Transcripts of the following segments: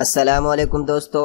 السلام علیکم دوستو،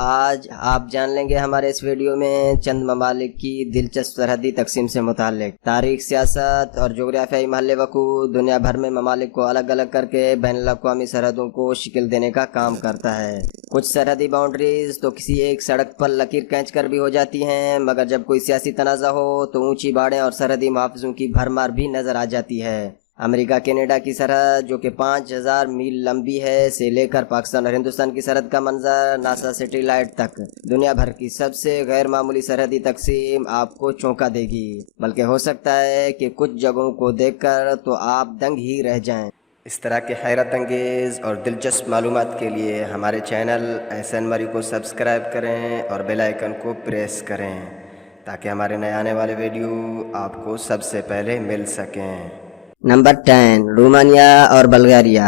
آج آپ جان لیں گے ہمارے اس ویڈیو میں چند ممالک کی دلچسپ سرحدی تقسیم سے متعلق تاریخ، سیاست اور جغرافیائی محل وقوع دنیا بھر میں ممالک کو الگ الگ کر کے بین الاقوامی سرحدوں کو شکل دینے کا کام کرتا ہے۔ کچھ سرحدی باؤنڈریز تو کسی ایک سڑک پر لکیر کھینچ کر بھی ہو جاتی ہیں، مگر جب کوئی سیاسی تنازع ہو تو اونچی باڑیں اور سرحدی محافظوں کی بھرمار بھی نظر آ جاتی ہے۔ امریکہ کینیڈا کی سرحد جو کہ 5000 میل لمبی ہے سے لے کر پاکستان اور ہندوستان کی سرحد کا منظر ناسا سیٹلائٹ تک دنیا بھر کی سب سے غیر معمولی سرحدی تقسیم آپ کو چونکا دے گی، بلکہ ہو سکتا ہے کہ کچھ جگہوں کو دیکھ کر تو آپ دنگ ہی رہ جائیں۔ اس طرح کے حیرت انگیز اور دلچسپ معلومات کے لیے ہمارے چینل احسن مری کو سبسکرائب کریں اور بیل آئیکن کو پریس کریں تاکہ ہمارے نئے آنے والے ویڈیو آپ کو سب سے پہلے مل سکیں۔ نمبر 10، رومانیہ اور بلغاریہ۔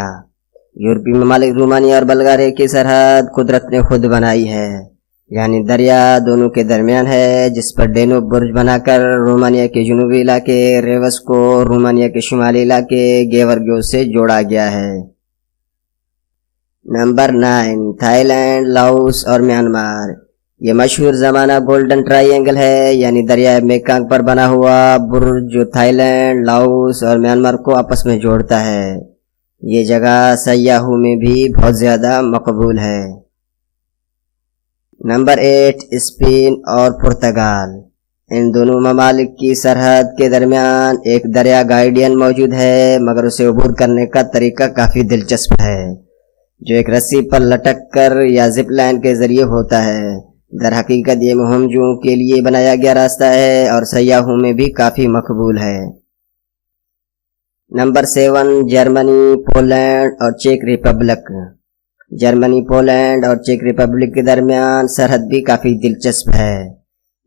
یورپی ممالک رومانیہ اور بلغاریہ کی سرحد قدرت نے خود بنائی ہے، یعنی دریا دونوں کے درمیان ہے، جس پر ڈینوب برج بنا کر رومانیہ کے جنوبی علاقے ریوس کو رومانیہ کے شمالی علاقے گیورگیو سے جوڑا گیا ہے۔ نمبر 9، تھائی لینڈ، لاؤس اور میانمار۔ یہ مشہور زمانہ گولڈن ٹرائی اینگل ہے، یعنی دریائے میکانگ پر بنا ہوا برج جو تھائی لینڈ، لاؤس اور میانمار کو آپس میں جوڑتا ہے۔ یہ جگہ سیاحوں میں بھی بہت زیادہ مقبول ہے۔ نمبر 8، اسپین اور پرتگال۔ ان دونوں ممالک کی سرحد کے درمیان ایک دریا گائیڈین موجود ہے، مگر اسے عبور کرنے کا طریقہ کافی دلچسپ ہے، جو ایک رسی پر لٹک کر یا زپ لائن کے ذریعے ہوتا ہے۔ در حقیقت یہ مہمجوں کے لیے بنایا گیا راستہ ہے اور سیاحوں میں بھی کافی مقبول ہے۔ نمبر 7، جرمنی، پولینڈ اور چیک ریپبلک۔ جرمنی، پولینڈ اور چیک ریپبلک کے درمیان سرحد بھی کافی دلچسپ ہے،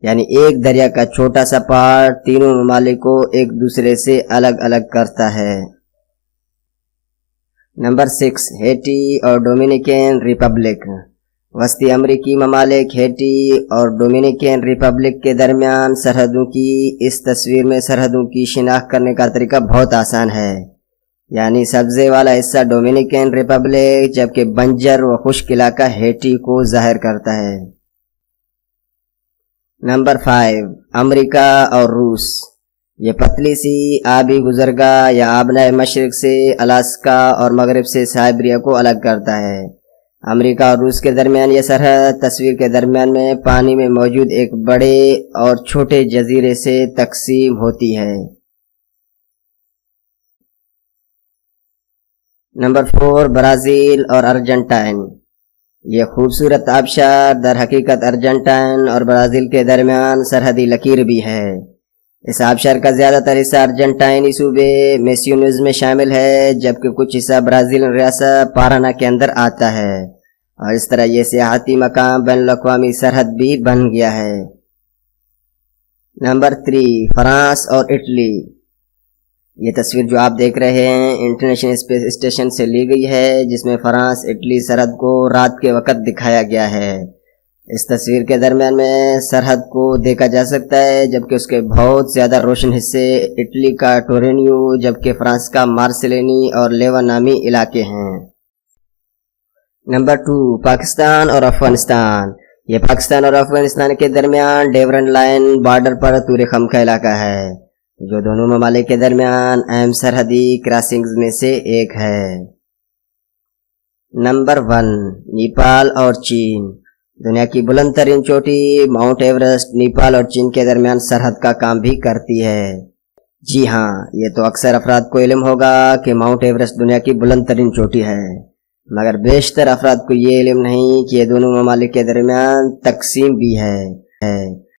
یعنی ایک دریا کا چھوٹا سا پارٹ تینوں ممالک کو ایک دوسرے سے الگ الگ کرتا ہے۔ نمبر 6، ہیٹی اور ڈومینیکن ریپبلک۔ وسطی امریکی ممالک ہیٹی اور ڈومینیکن ریپبلک کے درمیان سرحدوں کی اس تصویر میں سرحدوں کی شناخت کرنے کا طریقہ بہت آسان ہے، یعنی سبزے والا حصہ ڈومینیکن ریپبلک جبکہ بنجر و خشک علاقہ ہیٹی کو ظاہر کرتا ہے۔ نمبر 5، امریکہ اور روس۔ یہ پتلی سی آبی گزرگاہ یا آبنائے مشرق سے الاسکا اور مغرب سے سائبیریا کو الگ کرتا ہے۔ امریکہ اور روس کے درمیان یہ سرحد تصویر کے درمیان میں پانی میں موجود ایک بڑے اور چھوٹے جزیرے سے تقسیم ہوتی ہے۔ نمبر 4، برازیل اور ارجنٹائن۔ یہ خوبصورت آبشار در حقیقت ارجنٹائن اور برازیل کے درمیان سرحدی لکیر بھی ہے۔ اس آبشار کا زیادہ تر حصہ ارجنٹائنی صوبے میسینیوز میں شامل ہے، جبکہ کچھ حصہ برازیل ریاست پارانا کے اندر آتا ہے، اور اس طرح یہ سیاحتی مقام بین الاقوامی سرحد بھی بن گیا ہے۔ نمبر 3، فرانس اور اٹلی۔ یہ تصویر جو آپ دیکھ رہے ہیں انٹرنیشنل اسپیس اسٹیشن سے لی گئی ہے، جس میں فرانس اٹلی سرحد کو رات کے وقت دکھایا گیا ہے۔ اس تصویر کے درمیان میں سرحد کو دیکھا جا سکتا ہے، جبکہ اس کے بہت زیادہ روشن حصے اٹلی کا ٹورینیو جبکہ فرانس کا مارسیلینی اور لیوا نامی علاقے ہیں۔ نمبر 2، پاکستان اور افغانستان۔ یہ پاکستان اور افغانستان کے درمیان ڈیورنٹ لائن بارڈر پر طور خم کا علاقہ ہے، جو دونوں ممالک کے درمیان اہم سرحدی کراسنگز میں سے ایک ہے۔ نمبر 1، نیپال اور چین۔ دنیا کی بلند ترین چوٹی ماؤنٹ ایورسٹ نیپال اور چین کے درمیان سرحد کا کام بھی کرتی ہے۔ جی ہاں، یہ تو اکثر افراد کو علم ہوگا کہ ماؤنٹ ایورسٹ دنیا کی بلند ترین چوٹی ہے، مگر بیشتر افراد کو یہ علم نہیں کہ یہ دونوں ممالک کے درمیان تقسیم بھی ہے۔